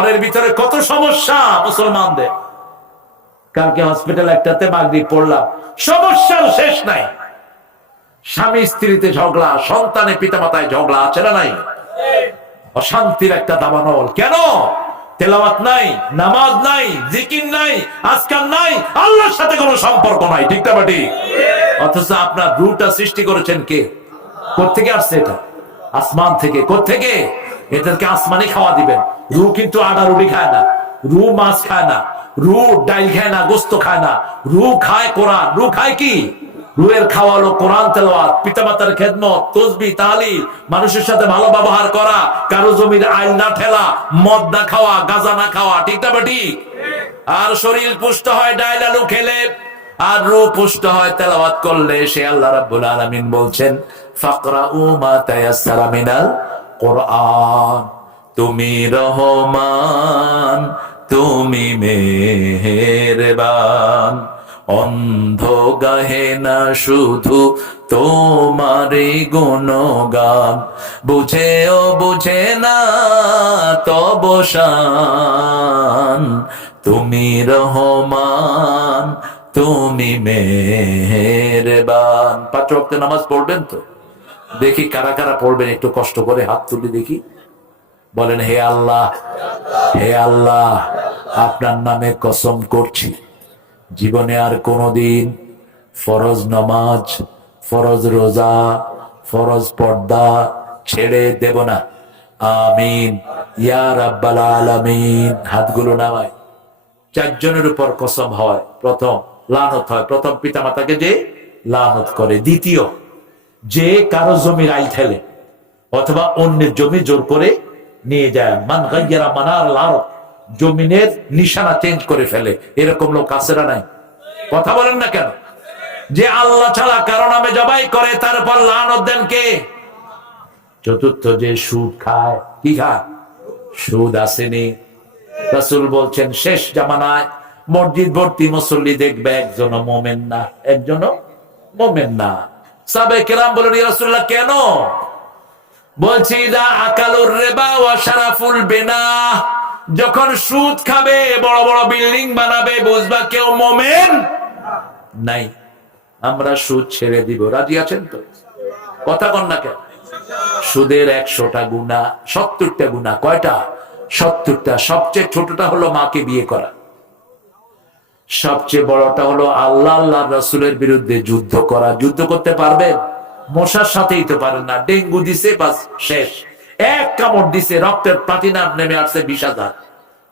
ঘরের ভিতরে কত সমস্যা মুসলমানদের। কালকে হসপিটাল একটাতে মাগরিব পড়লাম, সমস্যার শেষ নাই। স্বামী স্ত্রীতে ঝগড়া, সন্তানে পিতামাতায় ঝগড়া, আছে না নাই? অশান্তির একটা দাবানল। কেন? তেলাওয়াত নাই, নামাজ নাই, জিকির নাই, আজকার নাই, আল্লাহর সাথে কোনো সম্পর্ক নাই। ঠিক না বাটি? অথচ আপনার রুটা সৃষ্টি করেছেন কে? কোত্থেকে আসছে এটা? আসমান থেকে। কোত্থেকে? এদেরকে আসমানি খাওয়া দিবেন। রু কিন্তু আটা রুটি খায় না, রু মাছ খায় না, রু ডাইল খায় না, গোস্ত খায় না। রু খায় কোরআন। রু খায় কি? রুয়ের খাওয়া হলো কোরআন তেলাওয়াত, পিতামাতার খেদমত, তাসবিহ, তাহলিল, মানুষের সাথে ভালো ব্যবহার করা, কারো জমির আইল না ঠেলা, মদ না খাওয়া, গাঁজা না খাওয়া। ঠিক না বেটি? আর শরীর পুষ্ট হয় ডাইল আলু খেলে, আর রূহ পুষ্ট হয় তেলাওয়াত করলে। সে আল্লাহ রাব্বুল আলামিন বলছেন, ফাকরাউ মা তায়াসসারা মিনাল কোরআন। তুমি রহমান, তুমি মেহেরবান, অন্ধ গাহে না শুধু তোমারই গুণগান, বুঝেও বুঝে না তব শান। তুমি রহমান, তুমি মেহেরবান। 5 ওয়াক্ত নামাজ পড়বেন তো? দেখি কারা কারা পড়বেন, একটু কষ্ট করে হাত তুলে দেখি। বলেন, হে আল্লাহ, হে আল্লাহ, আপনার নামে কসম করছি জীবনে আর কোনদিন ফরজ নামাজ, ফরজ রোজা, ফরজ পর্দা ছেড়ে দেব না। আমিন ইয়া রাব্বাল আলামিন। হাতগুলো নামায়। 4 জনের উপর কসম হয়। প্রথম লানত হয়, প্রথম পিতামাতাকে যে লানত করে। দ্বিতীয়, যে কারো জমির আইল ঠেলে অথবা অন্যের জমি জোর করে নিয়ে যায়। মান গায়্যারা মানার আরদ, জমিনের নিশানা চেঞ্জ করে ফেলে। এরকম লোক আছে না নাই? কথা বলেন না কেন? যে আল্লাহ ছাড়া কারো নামে জবাই করে, তারপর লানত দেন কে? চতুর্থ, যে সুদ খায়। কি খায়? সুদ। আসেনি? রাসূল বলছেন, শেষ জামানায় মসজিদ ভর্তি মুসল্লি দেখবে, একজনও মোমেন না, একজনও মোমেন না। সাহাবায়ে কেরাম বলেন, ইয়া রাসূলুল্লাহ কেন? বলছি, ইদা আকালুর রিবা ওয়া শারাফুল বিনা, যখন সুদ খাবে, বড় বড় বিল্ডিং বানাবে, বুঝবা কেউ মোমেন নাই। আমরা সুদ ছেড়ে দিব। রাজি আছেন তো? কথা কন না কেন? সুদের 100টা গুনাহ, 70টা গুনাহ। কয়টা? 70টা। সবচেয়ে ছোটটা হলো মাকে বিয়ে করা। সবচেয়ে বড়টা হলো আল্লাহ আল্লাহ রাসূলের বিরুদ্ধে যুদ্ধ করা। যুদ্ধ করতে পারবেন? মশার সাথেই তো পারেন না। ডেঙ্গু দিছে, বাস শেষ। এক কামড় দিছে, রক্তের প্লাটিনাম নেমে আসছে 20,000।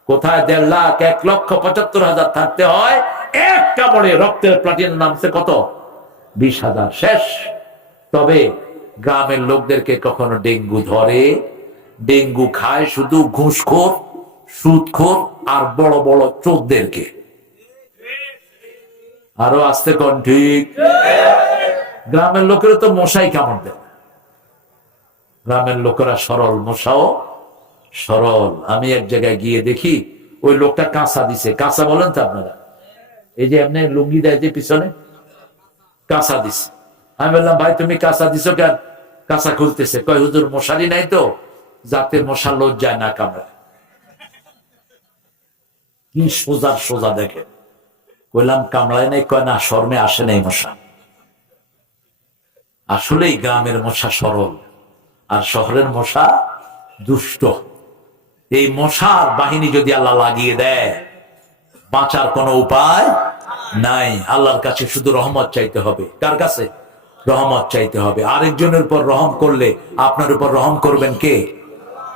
কোথায় 1.5 লাখ, 1,75,000 থাকতে হয়, এক কামড়ে রক্তের প্লাটিনাম নামছে কত? 20,000। শেষ। তবে গ্রামের লোকদেরকে কখনো ডেঙ্গু ধরে? ডেঙ্গু খায় শুধু ঘুষখোর, সুদখোর আর বড় বড় চোরদেরকে। আরো আসতে কোন? ঠিক। গ্রামের লোকেরা তো মশাই কামড় দেয়। গ্রামের লোকেরা সরল, মশাও সরল। আমি এক জায়গায় গিয়ে দেখি, ওই লোকটা কাঁচা দিছে। কাঁচা বলেন তো আপনারা? এই যে এমনি লুঙ্গি দেয় যে পিছনে, কাঁচা দিছে। আমি বললাম, ভাই তুমি কাঁচা দিছো কেন? কাঁচা খুলতেছে। কয়, হুজুর মশারি নাই তো, যাতে মশা লজ্জায় না কামড়ায়। কি সোজা সোজা দেখে। কইলাম, কামড়ায় নাই? কয়, না, শর্মে আসে নাই মশা। আসলেই গ্রামের মশা সরল, আর শহরের মশা দুষ্ট। এই মশার বাহিনী যদি আল্লাহ লাগিয়ে দেয়, বাঁচার কোনো উপায় নাই। আল্লাহর কাছে শুধু রহমত চাইতে হবে। কার কাছে? রহমত চাইতে হবে। আরেকজনের উপর রহম করলে আপনার উপর রহম করবেন কে?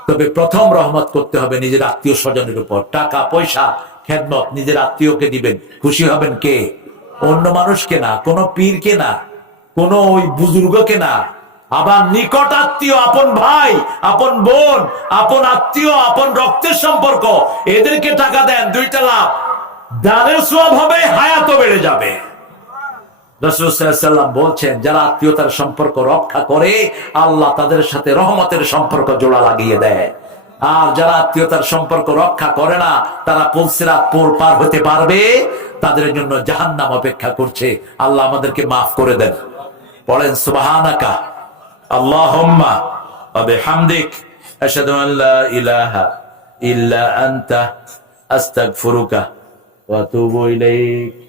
তবে প্রথম রহমত করতে হবে নিজের আত্মীয় স্বজনের উপর। টাকা পয়সা খেদমত নিজের আত্মীয়কে দিবেন, খুশি হবেন কে? অন্য মানুষকে না, কোন পীরকে না, কোন ওই বুজুর্গকে না। আবার নিকট আত্মীয়, আপন ভাই, আপন বোন, আপন আত্মীয়, আপন রক্তের সম্পর্ক, এদেরকে টাকা দেন। 2টা লাভ, দানের সওয়াব হবে, হায়াতও বেড়ে যাবে। রাসূল সাল্লাল্লাহু আলাইহি ওয়াসাল্লাম বলছেন, যারা আত্মীয়তার সম্পর্ক রক্ষা করে, আল্লাহ তাদের সাথে রহমতের সম্পর্ক জোড়া লাগিয়ে দেয়। আর যারা আত্মীয়তার সম্পর্ক রক্ষা করে না, তারা পুলসিরাত পুল পার হতে পারবে, তাদের জন্য জাহান্নাম অপেক্ষা করছে। আল্লাহ আমাদেরকে মাফ করে দেন। পড়েন, সুবহানাকা আল্লাহুম্মা ওয়া বিহামদিক আশহাদু আল্লা ইলাহা ইল্লা আনতা আস্তাগফিরুকা ওয়া আতুবু ইলাইক।